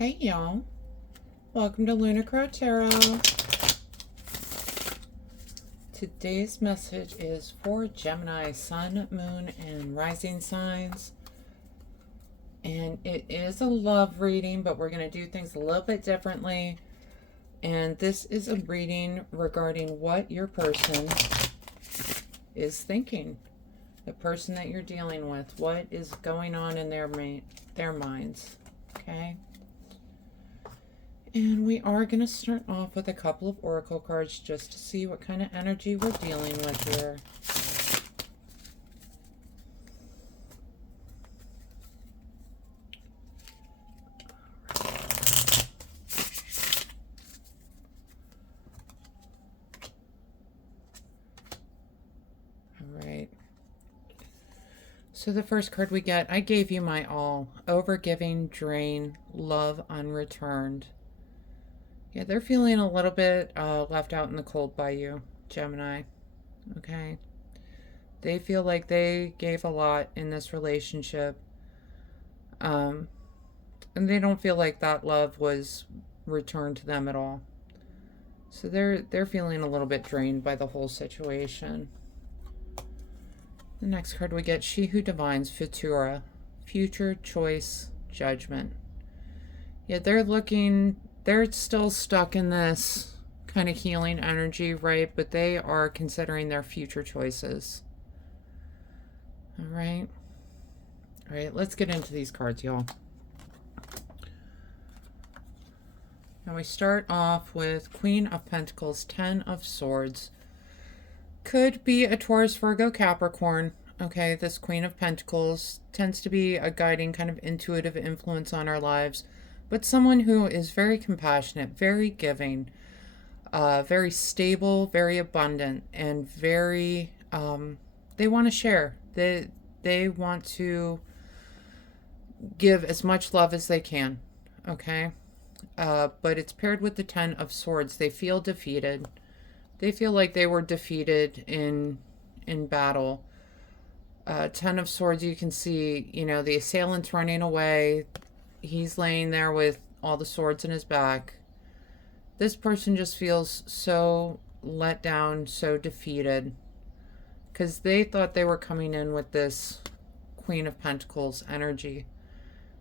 Hey y'all, welcome to Lunar Tarot. Today's message is for Gemini, Sun, Moon, and Rising signs. And it is a love reading, but we're going to do things a little bit differently. And this is a reading regarding what your person is thinking. The person that you're dealing with, what is going on in their minds, okay? And we are going to start off with a couple of oracle cards just to see what kind of energy we're dealing with here. All right. So the first card we get, I gave you my all. Overgiving, drain, love unreturned. Yeah, they're feeling a little bit left out in the cold by you, Gemini. Okay. They feel like they gave a lot in this relationship. And they don't feel like that love was returned to them at all. So they're feeling a little bit drained by the whole situation. The next card we get, She Who Divines, Futura. Future, choice, judgment. Yeah, they're still stuck in this kind of healing energy, right? But they are considering their future choices. All right. All right, let's get into these cards, y'all. Now we start off with Queen of Pentacles, 10 of Swords. Could be a Taurus, Virgo, Capricorn. Okay, this Queen of Pentacles tends to be a guiding kind of intuitive influence on our lives, but someone who is very compassionate, very giving, very stable, very abundant, and very, they want to share. They want to give as much love as they can, okay? But it's paired with the 10 of Swords. They feel defeated. They feel like they were defeated in battle. 10 of Swords, you can see, the assailant's running away. He's laying there with all the swords in his back. This person just feels so let down, so defeated, because they thought they were coming in with this Queen of Pentacles energy,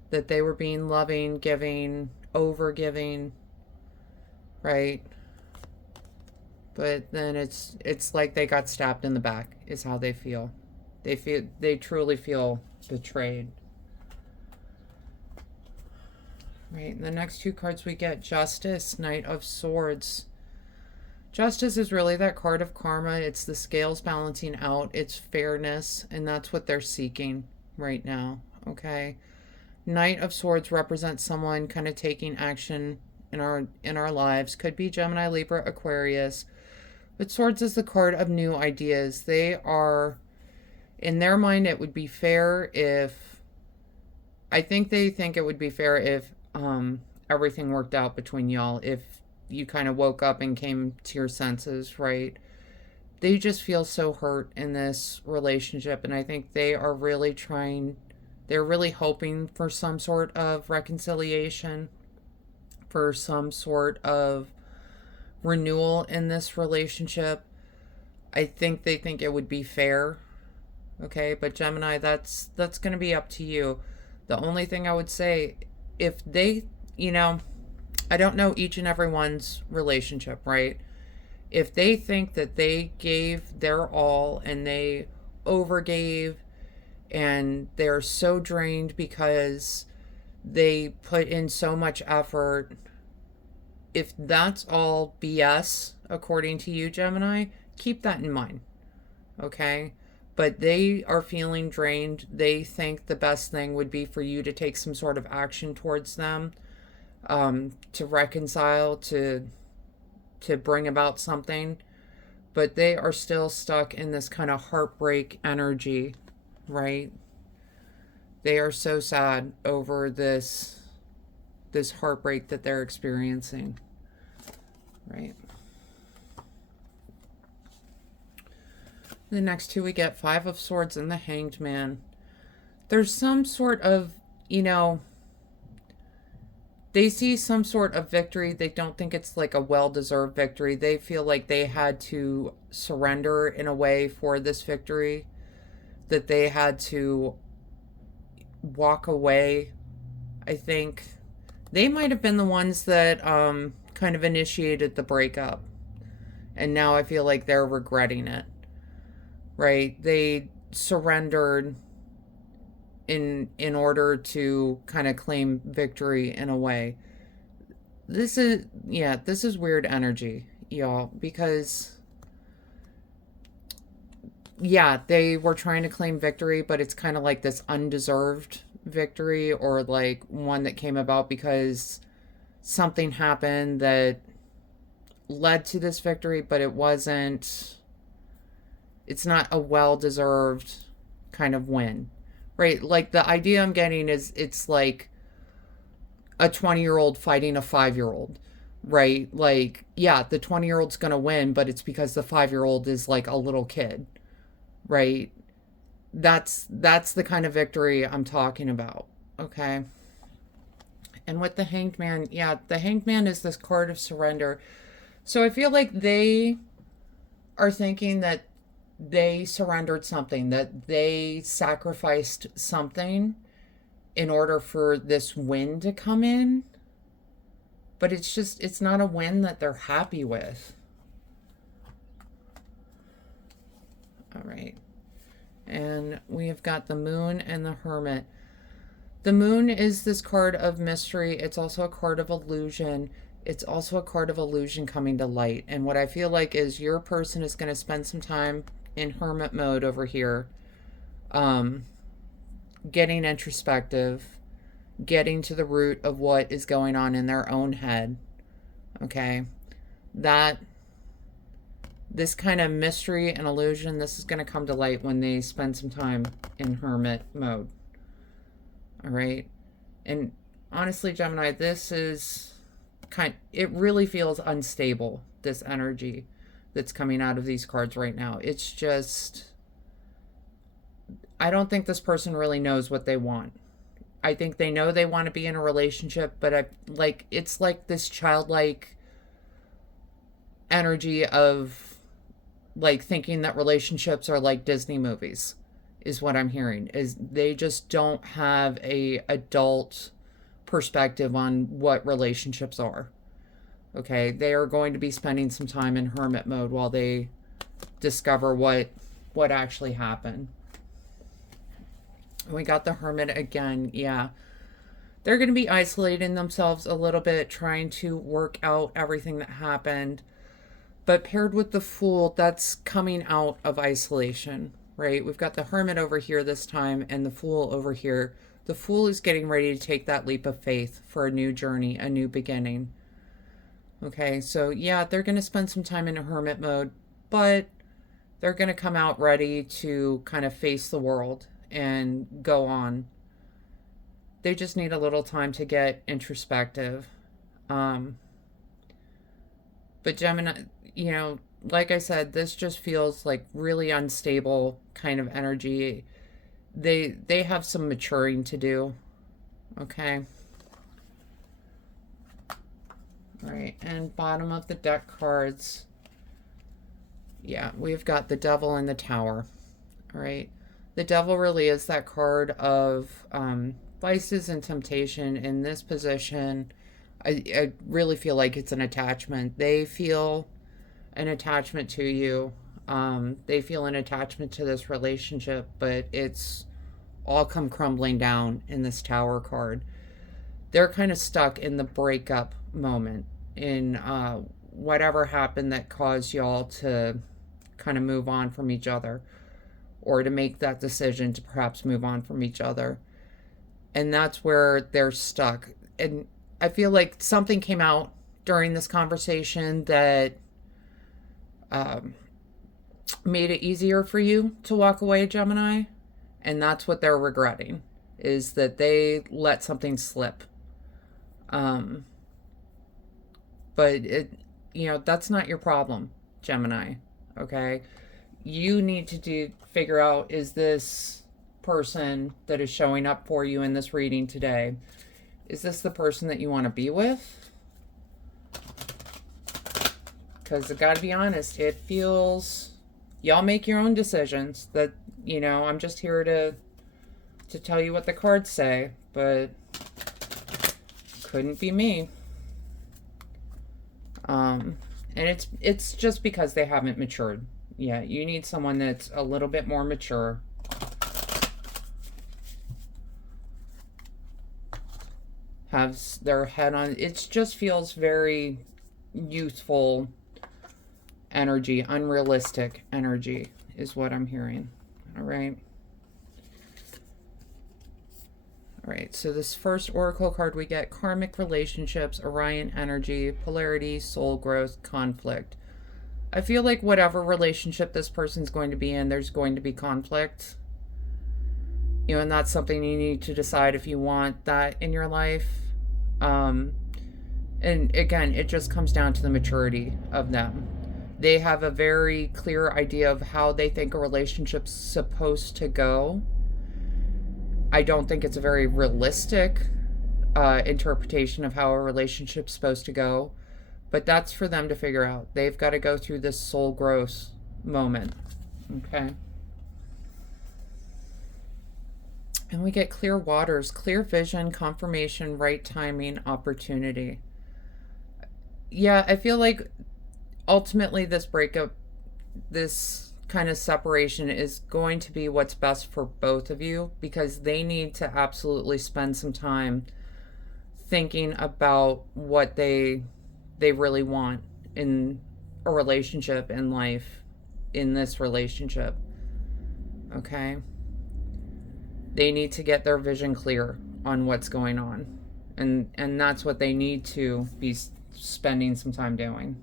that they were being loving, giving, over-giving, right? But then it's like they got stabbed in the back, is how they feel. They truly feel betrayed. Right, and the next two cards we get, Justice, Knight of Swords. Justice is really that card of karma. It's the scales balancing out. It's fairness, and that's what they're seeking right now, okay? Knight of Swords represents someone kind of taking action in our lives. Could be Gemini, Libra, Aquarius. But Swords is the card of new ideas. They are, in their mind, it would be fair if, I think they think it would be fair if everything worked out between y'all, if you kind of woke up and came to your senses, right? They just feel so hurt in this relationship, and I think they are really they're really hoping for some sort of reconciliation, for some sort of renewal in this relationship. I think they think it would be fair, okay? But Gemini, that's going to be up to you. The only thing I would say, if they, I don't know each and everyone's relationship, right? If they think that they gave their all and they overgave and they're so drained because they put in so much effort, if that's all BS, according to you, Gemini, keep that in mind, okay? But they are feeling drained. They think the best thing would be for you to take some sort of action towards them, to reconcile, to bring about something. But they are still stuck in this kind of heartbreak energy, right? They are so sad over this heartbreak that they're experiencing, right? The next two we get, Five of Swords and the Hanged Man. There's some sort of, they they see some sort of victory. They don't think it's like a well-deserved victory. They feel like they had to surrender in a way for this victory, that they had to walk away. I think they might have been the ones that kind of initiated the breakup. And now I feel like they're regretting it, right? They surrendered in order to kind of claim victory in a way. This is weird energy, y'all, because they were trying to claim victory, but it's kind of like this undeserved victory, or like one that came about because something happened that led to this victory, but it's not a well-deserved kind of win, right? Like the idea I'm getting is it's like a 20-year-old fighting a 5-year-old, right? Like, yeah, the 20-year-old's going to win, but it's because the 5-year-old is like a little kid, right? That's the kind of victory I'm talking about, okay? And with the Hanged Man, the Hanged Man is this card of surrender. So I feel like they are thinking that they surrendered something, that they sacrificed something in order for this win to come in. But it's not a win that they're happy with. All right. And we have got the Moon and the Hermit. The Moon is this card of mystery. It's also a card of illusion. It's also a card of illusion coming to light. And what I feel like is your person is going to spend some time in hermit mode over here, getting introspective, getting to the root of what is going on in their own head. Okay? This kind of mystery and illusion, this is going to come to light when they spend some time in hermit mode. All right? And honestly, Gemini, this is it really feels unstable, this energy that's coming out of these cards right now. It's just, I don't think this person really knows what they want. I think they know they want to be in a relationship, but it's like this childlike energy of like thinking that relationships are like Disney movies, is what I'm hearing. Is they just don't have a adult perspective on what relationships are. Okay, they are going to be spending some time in hermit mode while they discover what actually happened. We got the Hermit again. Yeah, they're going to be isolating themselves a little bit, trying to work out everything that happened. But paired with the Fool, that's coming out of isolation, right? We've got the Hermit over here this time and the Fool over here. The Fool is getting ready to take that leap of faith for a new journey, a new beginning. Okay, so yeah, they're going to spend some time in a hermit mode, but they're going to come out ready to kind of face the world and go on. They just need a little time to get introspective. But Gemini, like I said, this just feels like really unstable kind of energy. They have some maturing to do. Okay. All right, and bottom of the deck cards. Yeah, we've got the Devil and the Tower. All right. The Devil really is that card of vices and temptation. In this position, I really feel like it's an attachment. They feel an attachment to you. They feel an attachment to this relationship, but it's all come crumbling down in this Tower card. They're kind of stuck in the breakup moment, in whatever happened that caused y'all to kind of move on from each other, or to make that decision to perhaps move on from each other. And that's where they're stuck. And I feel like something came out during this conversation that made it easier for you to walk away, Gemini. And that's what they're regretting, is that they let something slip. But that's not your problem, Gemini. Okay. You need to figure out, is this person that is showing up for you in this reading today, Is this the person that you want to be with? Because I gotta be honest, it feels, y'all make your own decisions. That, you know, I'm just here to tell you what the cards say, but couldn't be me. And it's just because they haven't matured. Yeah, you need someone that's a little bit more mature. Has their head on, it just feels very youthful energy, unrealistic energy is what I'm hearing. All right. All right, so this first oracle card we get, karmic relationships, Orion energy, polarity, soul growth, conflict. I feel like whatever relationship this person's going to be in, there's going to be conflict. You know, and that's something you need to decide if you want that in your life. And again, it just comes down to the maturity of them. They have a very clear idea of how they think a relationship's supposed to go. I don't think it's a very realistic interpretation of how a relationship's supposed to go, but that's for them to figure out. They've got to go through this soul growth moment, okay? And we get clear waters, clear vision, confirmation, right timing, opportunity. Yeah, I feel like ultimately this breakup, this kind of separation is going to be what's best for both of you, because they need to absolutely spend some time thinking about what they really want in a relationship, in life, in this relationship. Okay? They need to get their vision clear on what's going on. And that's what they need to be spending some time doing.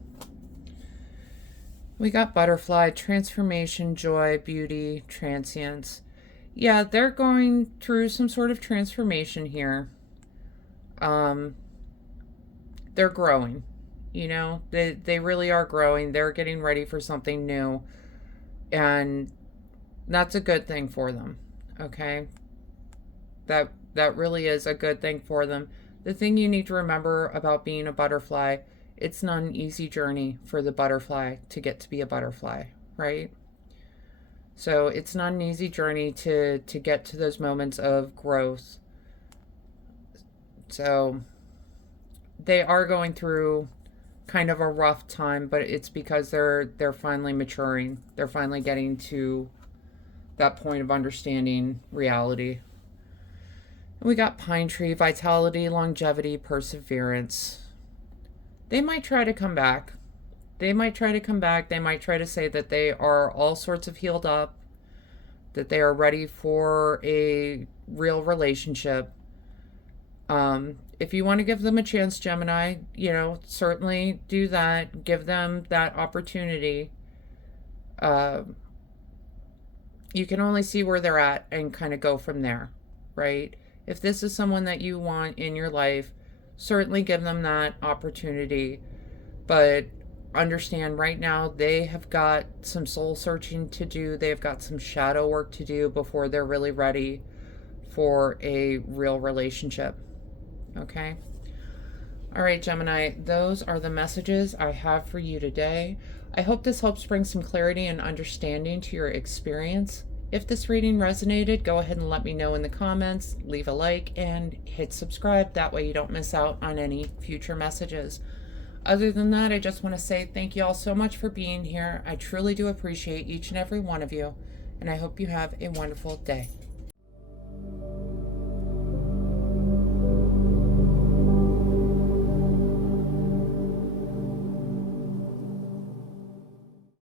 We got butterfly, transformation, joy, beauty, transience. Yeah, they're going through some sort of transformation here. They're growing, you know, they really are growing. They're getting ready for something new, and that's a good thing for them. Okay, that really is a good thing for them. The thing you need to remember about being a butterfly, it's not an easy journey for the butterfly to get to be a butterfly, right? So it's not an easy journey to get to those moments of growth. So they are going through kind of a rough time, but it's because they're finally maturing. They're finally getting to that point of understanding reality. We got pine tree, vitality, longevity, perseverance. They might try to come back. They might try to come back. They might try to say that they are all sorts of healed up, that they are ready for a real relationship. If you want to give them a chance, Gemini, you know, certainly do that. Give them that opportunity. You can only see where they're at and kind of go from there, right? If this is someone that you want in your life, certainly give them that opportunity. But understand right now they have got some soul searching to do. They've got some shadow work to do before they're really ready for a real relationship. Okay? All right, Gemini, those are the messages I have for you today. I hope this helps bring some clarity and understanding to your experience. If this reading resonated, go ahead and let me know in the comments, leave a like, and hit subscribe. That way you don't miss out on any future messages. Other than that, I just want to say thank you all so much for being here. I truly do appreciate each and every one of you, and I hope you have a wonderful day.